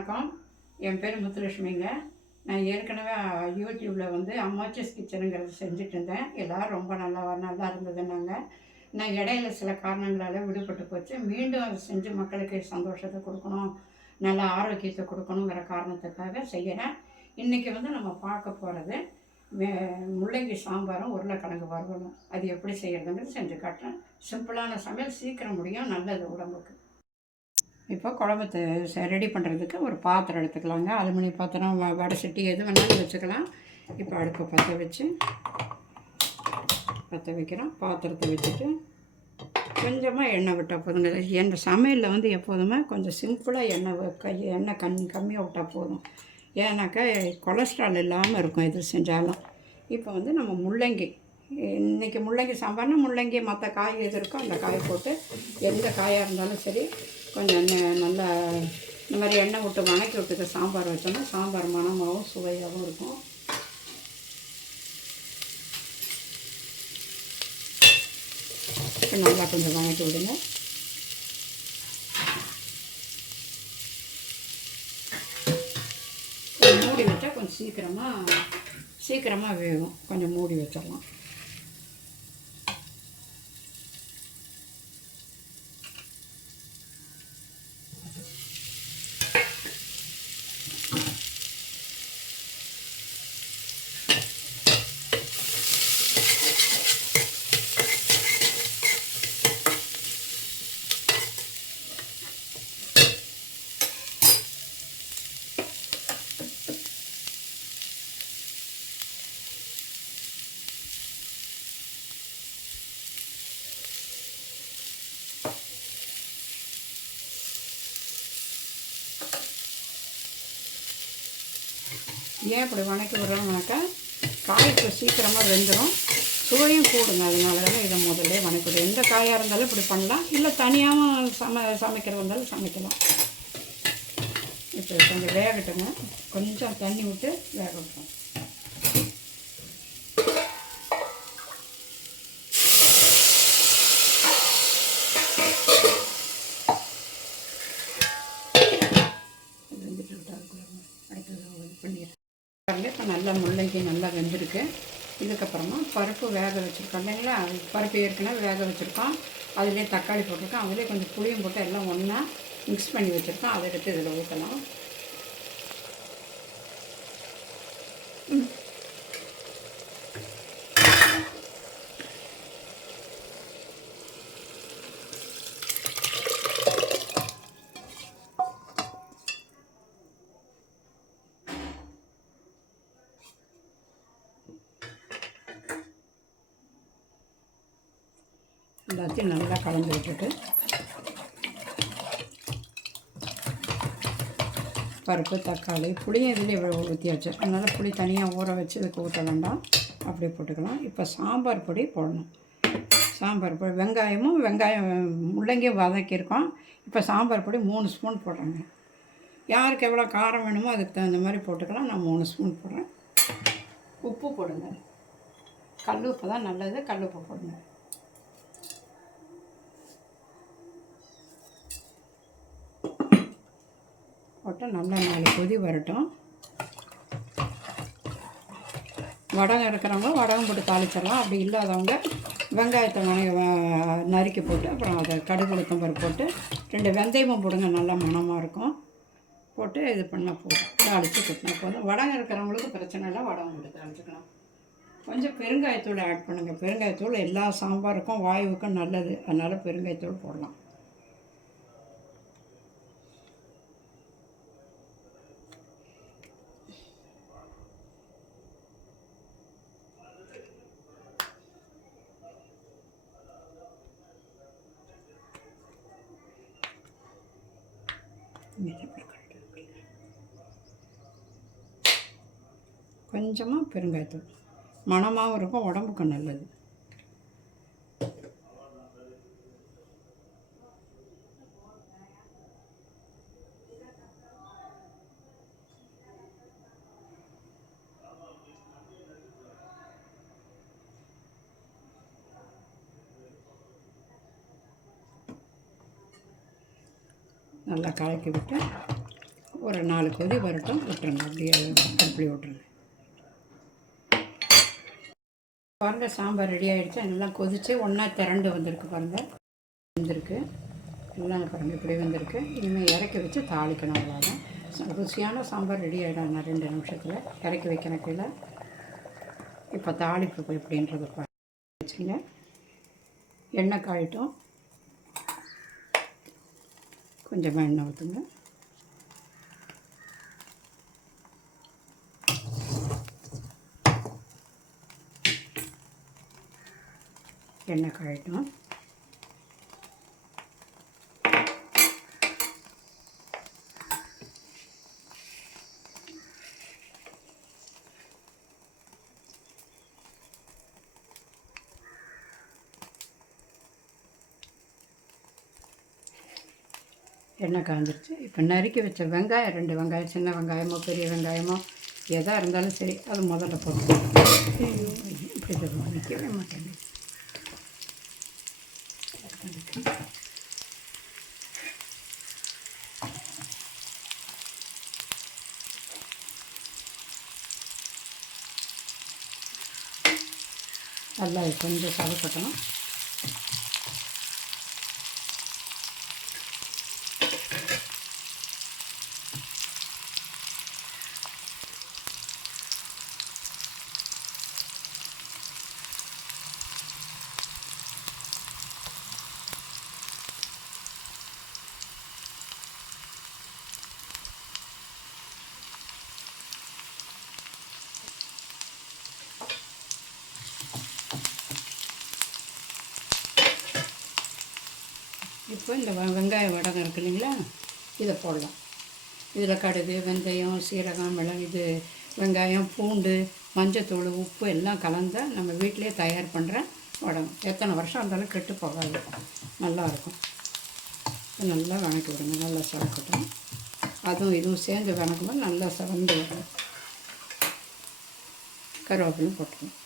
வணக்கம். என் பேர் முத்துலட்சுமிங்க. நான் ஏற்கனவே யூடியூப்பில் வந்து அம்மாச்சிஸ் கிச்சனுங்கிறது செஞ்சுட்ருந்தேன். எல்லோரும் ரொம்ப நல்லா இருந்ததுன்னாங்க. நான் இடையில சில காரணங்களால் விடுபட்டு போச்சு. மீண்டும் அதை செஞ்சு மக்களுக்கு சந்தோஷத்தை கொடுக்கணும், நல்ல ஆரோக்கியத்தை கொடுக்கணுங்கிற காரணத்துக்காக செய்கிறேன். இன்றைக்கி வந்து நம்ம பார்க்க போகிறது முள்ளங்கி சாம்பாரும் உருளைக்கிழங்கு வறுவலும். அது எப்படி செய்கிறதுங்கிறது செஞ்சு காட்டுறேன். சிம்பிளான சமையல், சீக்கிரம் முடியும், நல்லது உடம்புக்கு. இப்போ குழம்பு ரெடி பண்ணுறதுக்கு ஒரு பாத்திரம் எடுத்துக்கலாங்க. அலுமினிய பாத்திரம், வடை சட்டி எது வேணாலும் வச்சுக்கலாம். இப்போ அடுப்பை பற்ற வைக்கிறோம். பாத்திரத்தை வச்சுட்டு கொஞ்சமாக எண்ணெய் விட்டால் போதுங்க. எண்ணெய் சமையலில் வந்து எப்போதுமே கொஞ்சம் சிம்பிளாக எண்ணெய் கம்மியாக விட்டால் போதும். ஏன்னாக்கா கொலஸ்ட்ரால் இல்லாமல் இருக்கும் எது செஞ்சாலும். இப்போ வந்து நம்ம முள்ளங்கி, இன்றைக்கி முள்ளங்கி சாம்பார்னா முள்ளங்கி மற்ற காய் எது இருக்கோ அந்த காய் போட்டு, எந்த காயாக இருந்தாலும் சரி கொஞ்சம் நல்லா இந்த மாதிரி எண்ணெய் விட்டு வணக்கி விட்டுக்க சாம்பார் வச்சோன்னா சாம்பார் மணமாகவும் சுவையாகவும் இருக்கும். நல்லா கொஞ்சம் வணக்கி விடுங்க. மூடி வச்சா கொஞ்சம் சீக்கிரமாக வேகும். கொஞ்சம் மூடி வச்சிடலாம். ஏன் இப்படி வணக்கி விடுறோம்னாக்கா காய்க்கு சீக்கிரமாக வெந்துடும், சுவையும் கூடுங்க. அதனால தானே இதை முதல்ல வணக்கிவிடும். எந்த காயாக இருந்தாலும் இப்படி பண்ணலாம், இல்லை தனியாகவும் சமைக்கிறதா இருந்தாலும் சமைக்கலாம். இப்போ கொஞ்சம் வேகட்டுங்க. கொஞ்சம் தண்ணி விட்டு வேக விட்டோம். இப்போ நல்லா முள்ளங்கி நல்லா வெந்திருக்கு. இதுக்கப்புறமா பருப்பு வேக வச்சுருக்கோம் இல்லைங்களா, பருப்பு ஏற்கனவே வேக வச்சுருக்கோம். அதுலேயே தக்காளி போட்டிருக்கோம், அதுலேயே கொஞ்சம் புளியும் போட்டு எல்லாம் ஒன்றா மிக்ஸ் பண்ணி வச்சுருக்கோம். அதை எடுத்து இதில் ஊற்றலாம். எல்லாத்தையும் நல்லா கலந்து விட்டுட்டு பருப்பு, தக்காளி, புளியும் இதில் ஊற்றியாச்சு. அதனால் புளி தனியாக ஊற வச்சு இதுக்கு ஊற்ற வேண்டாம், அப்படியே போட்டுக்கலாம். இப்போ சாம்பார் பொடி போடணும். சாம்பார் பொடி வெங்காயம் முள்ளங்கியும் வதக்கியிருக்கோம். இப்போ சாம்பார் பொடி 3 ஸ்பூன் போடுறேங்க. யாருக்கு எவ்வளோ காரம் வேணுமோ அதுக்கு தகுந்த மாதிரி போட்டுக்கலாம். நான் 3 ஸ்பூன் போடுறேன். உப்பு போடுங்க. கல் உப்பு தான் நல்லது, கல் உப்பு போடுங்க. போட்டு நல்லா 4 கொதி வரட்டும். வடகம் இருக்கிறவங்க வடகம் போட்டு தாளிச்சிடலாம். அப்படி இல்லாதவங்க வெங்காயத்தை நறுக்கி போட்டு அப்புறம் அதை கடுகு உளுத்தம் பருப்பு போட்டு 2 வெந்தயமும் போடுங்க, நல்லா மணமாக இருக்கும். போட்டு இது பண்ணால் போதும், தாளித்து கொட்டினா போதும். வடகம் இருக்கிறவங்களுக்கு பிரச்சனை இல்லை, வடகம் போட்டு தாளிச்சிக்கலாம். கொஞ்சம் பெருங்காயத்தூள் ஆட் பண்ணுங்கள். பெருங்காயத்தூள் எல்லா சாம்பாருக்கும் வாயுவுக்கும் நல்லது, அதனால் பெருங்காயத்தூள் போடலாம். கொஞ்சமாக பெருங்காயத்தூள், மணமாகவும் இருக்கும், உடம்புக்கு நல்லது. நல்லா கலக்கி விட்டு ஒரு 4 கொதி வரட்டும், விட்டுருங்க. அப்படியே அடுப்புலேயே விட்டுருங்க. பாருங்கள், சாம்பார் ரெடி ஆகிடுச்சு. நல்லா கொதித்து ஒன்றா திரண்டு வந்திருக்கு பாருங்கள். வந்திருக்கு எல்லாம் பாருங்கள், இப்படி வந்திருக்கு. இனிமேல் இறக்கி வச்சு தாளிக்கணும். அவ்வளோதான். ருசியான சாம்பார் ரெடி ஆகிடும். நான் 2 நிமிஷத்தில் இறக்கி வைக்கணும் கீழே. இப்போ தாளிப்பு எப்படின்றது வச்சுங்க. எண்ணெய் காயிட்டும், கொஞ்சமாக எண்ணெய் ஊற்றுங்க. எண்ணெய் காயிட்டும், எண்ணெய் காய்ஞ்சிருச்சு. இப்போ நறுக்கி வச்ச வெங்காயம், 2 வெங்காயம், சின்ன வெங்காயமோ பெரிய வெங்காயமோ எதாக இருந்தாலும் சரி, அது முதல்ல போட்டு இப்படி நிற்கவே மாட்டேங்குது. நல்லா கொஞ்சம் சவக்கட்டணும். இப்போ இந்த வெங்காய வடகம் இருக்குது இல்லைங்களா, இதை போடலாம். இதில் கடுகு, வெந்தயம், சீரகம், மிளகு, இது வெங்காயம், பூண்டு, மஞ்சத்தூள், உப்பு எல்லாம் கலந்த நம்ம வீட்டிலே தயார் பண்ணுற வடகம். எத்தனை வருஷம் இருந்தாலும் கெட்டு போகாது, நல்லாயிருக்கும். நல்லா வணக்கி விடுங்க. நல்லா சவக்கட்டும். அதுவும் இதுவும் சேர்ந்து வணக்கும்போது நல்லா சவந்து வரும். கருவேப்பிலையும் போட்டுக்கணும்.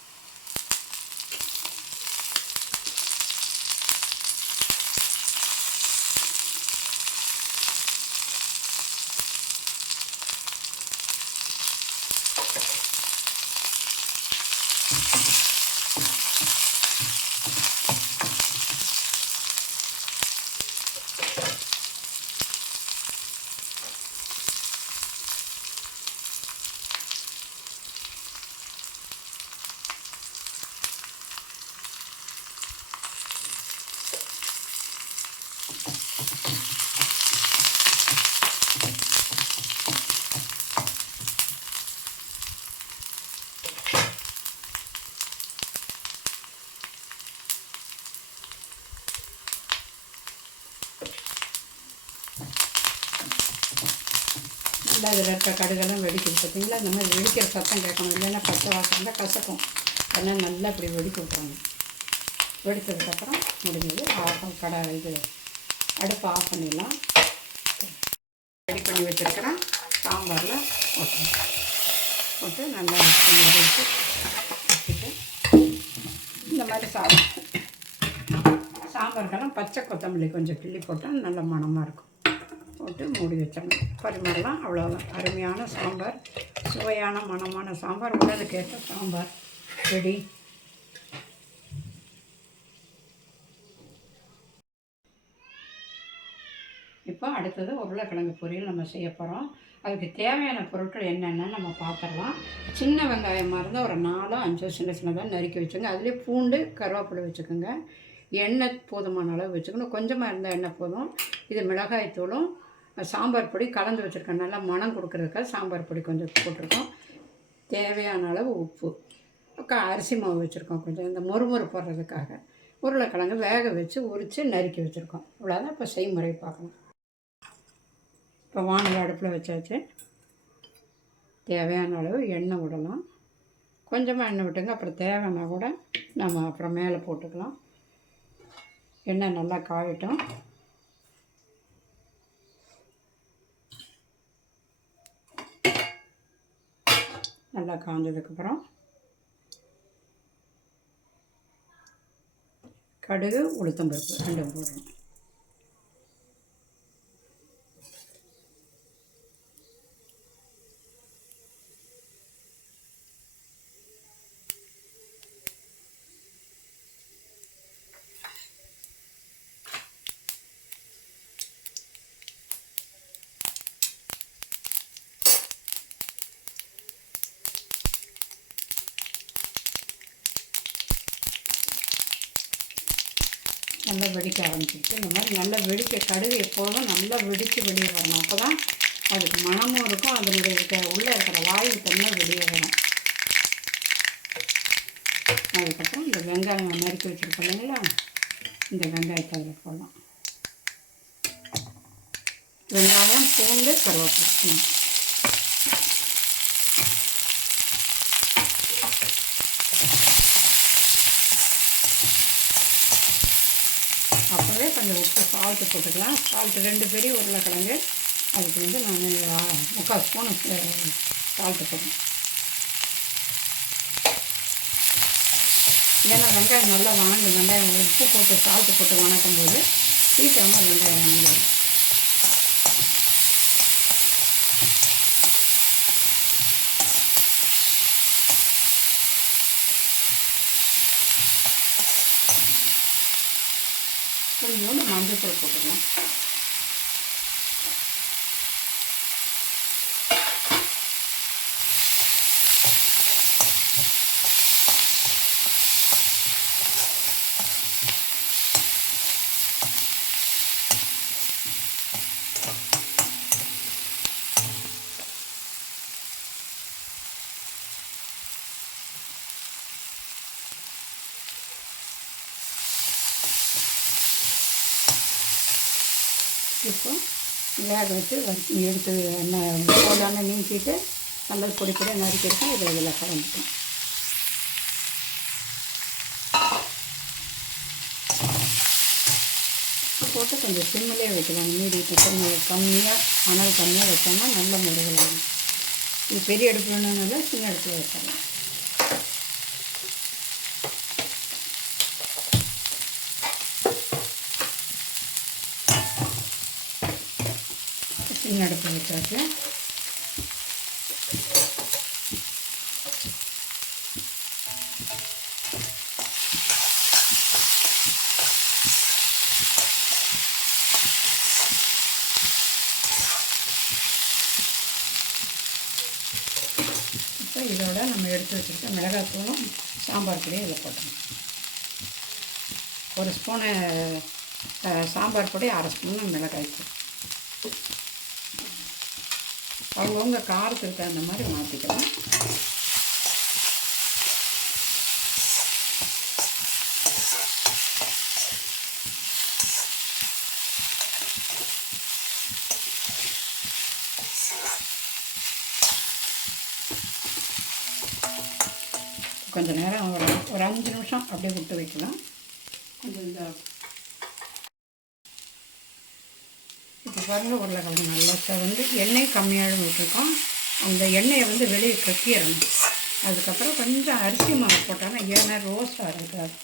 நல்லா இதில் இருக்க கடுகெல்லாம் வெடிக்குது பார்த்தீங்களா. இந்த மாதிரி வெடிக்கிற சத்தம் கேட்கணும், இல்லைன்னா பச்சை வாசம் தான் கசக்கும். அதனால் நல்லா இப்படி வெடிக்க விட்றாங்க. வெடித்ததுக்கப்புறம் முடிஞ்சது இது அடுப்பு ஆஃப் பண்ணிடலாம். ரெடி பண்ணி வச்சுருக்கிறேன் சாம்பாரில் போட்டு நல்லா வச்சுட்டு இந்த மாதிரி சாம்பாருக்கெல்லாம் பச்சை கொத்தமல்லி கொஞ்சம் கிள்ளி போட்டால் நல்ல மணமாக இருக்கும். போட்டு மூடி வச்சிடணும், பரிமாறலாம். அவ்வளோதான். அருமையான சாம்பார், சுவையான மணமான சாம்பார், உடலுக்கேற்ற சாம்பார் ரெடி. இப்போ அடுத்தது உருளைக்கிழங்கு பொரியல் நம்ம செய்ய போகிறோம். அதுக்கு தேவையான பொருட்கள் என்னென்னு நம்ம பார்த்துடலாம். சின்ன வெங்காயமாக இருந்தால் ஒரு 4-5 சின்னதாக நறுக்கி வச்சுங்க. அதுலேயே பூண்டு, கருவேப்பிலை வச்சுக்கோங்க. எண்ணெய் போதுமான அளவு வச்சுக்கணும். கொஞ்சமாக இருந்தால் எண்ணெய் போதும். இது மிளகாய்த்தூளும் சாம்பார் பொடி கலந்து வச்சுருக்கேன். நல்லா மணம் கொடுக்குறதுக்காக சாம்பார் பொடி கொஞ்சம் போட்டிருக்கோம். தேவையான அளவு உப்பு, அரிசி மாவு வச்சுருக்கோம் கொஞ்சம் இந்த மொறுமொறு போடுறதுக்காக. உருளைக்கிழங்கு வேக வச்சு உரித்து நறுக்கி வச்சுருக்கோம். இவ்வளோதான். இப்போ செய்முறை பார்க்கலாம். இப்போ வானல் அடுப்பில் வச்சாச்சு. தேவையான அளவு எண்ணெய் விடலாம். கொஞ்சமாக எண்ணெய் விட்டுங்க. அப்புறம் தேவைன்னா கூட நம்ம அப்புறம் மேலே போட்டுக்கலாம். எண்ணெய் நல்லா காயட்டும். நல்லா காஞ்சதுக்கப்புறம் கடுகு, உளுத்தம்பருப்பு 2 போடுறோம். நல்லா வெடிக்க ஆரம்பிச்சிருச்சு. இந்த மாதிரி நல்லா வெடிக்க கடுகு எப்போதும் நல்லா வெடித்து வெளியே வரணும். அப்போ தான் அதுக்கு மணமும் இருக்கும், அதனுடைய உள்ளே இருக்கிற வாயு தன்மை வெளியே வரும். அதுக்கப்புறம் இந்த வெங்காயம் நறுக்கி வச்சுருக்கோம் இல்லைங்களா, இந்த வெங்காயத்தை அதில் போடலாம். வெங்காயம், பூண்டு, கருவேப்பிலை. அப்போவே கொஞ்சம் உப்பு சால்ட்டு போட்டுக்கலாம். சால்ட்டு 2 பெரிய உருளைக்கிழங்கு, அதுக்கு வந்து நான் 3/4 ஸ்பூனு சால்ட்டு போடுறேன். ஏன்னா வெங்காயம் நல்லா வெங்காயம் உப்பு போட்டு சால்ட்டு போட்டு வணக்கும் போது சீக்கிரமாக வெங்காயம் வணங்கிடும். கொஞ்சோண்டு மஞ்சள் போட்டுக்கலாம். இப்போ வேக வச்சு எடுத்து தோலான நீக்கிட்டு நல்லா பொடி பொடியாக நறுக்கிட்டு இதில் கலந்துட்டோம். போட்டு கொஞ்சம் சிம்மிலே வைக்கலாம். மீடியத்தை கம்மியாக அனல் கம்மியாக வச்சோம்னா நல்ல முருகலாகும். இது பெரிய அடுப்பு வேணும்னால சின்ன அடுப்பில் வைக்கலாம். சின்ன அடுப்பில் வச்சாச்சு. இப்போ இதோட நம்ம எடுத்து வச்சுருக்க மிளகாத்தூளும் சாம்பார் பொடியும் இதில் போட்டோம். 1 ஸ்பூனு சாம்பார் பொடி, 1/2 ஸ்பூனு மிளகாய் தூள். அவங்கவுங்க காரத்துக்கு தகுந்த மாதிரி மாற்றிக்கலாம். கொஞ்சம் நேரம் ஒரு 5 நிமிஷம் அப்படியே விட்டு வைக்கலாம். கொஞ்சம் இந்த இப்போ பாருங்கள், உருளைக்கிழங்கு நல்லா வந்து எண்ணெய் கம்மியாக விட்டுருக்கோம். அந்த எண்ணெயை வந்து வெளியே கக்கிடணும். அதுக்கப்புறம் கொஞ்சம் அரிசி மாவு போட்டாங்கன்னா ஏன்னா ரோஸ்டாக இருக்காது.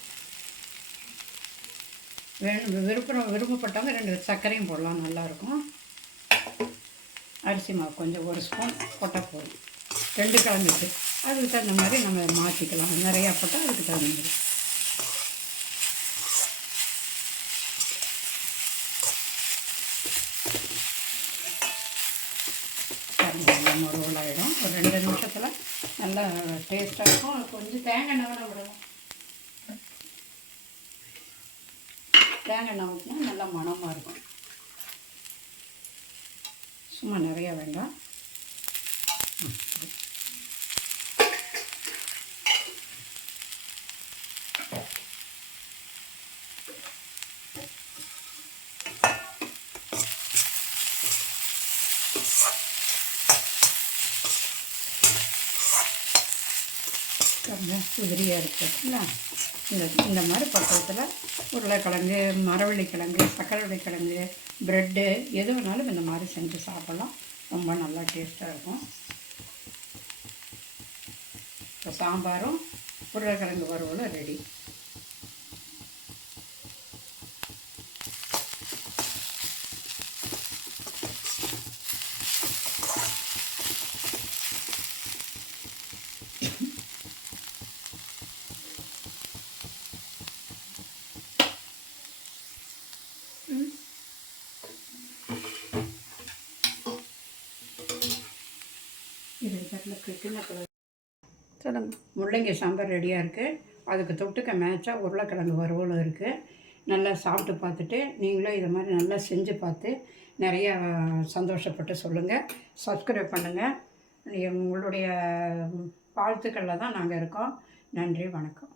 விருப்பப்பட்டவங்க 2 சர்க்கரையும் போடலாம், நல்லாயிருக்கும். அரிசி மாவு கொஞ்சம் 1 ஸ்பூன் போட்டால் போதும். 2 கிழங்குக்கு அதுக்கு தகுந்த மாதிரி நம்ம மாற்றிக்கலாம். நிறையா போட்டால் அதுக்கு தகுந்த மாதிரி. நல்லா முருகலாகிடும். ஒரு 2 நிமிஷத்தில் நல்லா டேஸ்ட்டாக இருக்கும். கொஞ்சம் தேங்காய் எண்ணெய் விடலாம். தேங்காய் எண்ணெய் ஊற்றினா நல்லா மணமாக இருக்கும். சும்மா நிறையா வேண்டாம். உதிரியாக இருக்குங்களா, இந்த மாதிரி பக்கத்தில் உருளைக்கிழங்கு, மரவள்ளிக்கிழங்கு, சக்கரவள்ளிக்கிழங்கு, ப்ரெட்டு எது வேணாலும் இந்த மாதிரி செஞ்சு சாப்பிட்லாம். ரொம்ப நல்லா டேஸ்ட்டாக இருக்கும். இப்போ சாம்பாரும் உருளைக்கிழங்கு வறுவலும் ரெடி. சொல்லுங்கள். முள்ளங்கி சாம்பார் ரெடியாக இருக்குது. அதுக்கு தொட்டுக்க மேட்சாக உருளைக்கிழங்கு வறுவலும் இருக்குது. நல்லா சாப்பிட்டு பார்த்துட்டு நீங்களும் இதை மாதிரி நல்லா செஞ்சு பார்த்து நிறையா சந்தோஷப்பட்டு சொல்லுங்கள். சப்ஸ்கிரைப் பண்ணுங்கள். உங்களுடைய வாழ்த்துக்களில் தான் நாங்கள் இருக்கோம். நன்றி, வணக்கம்.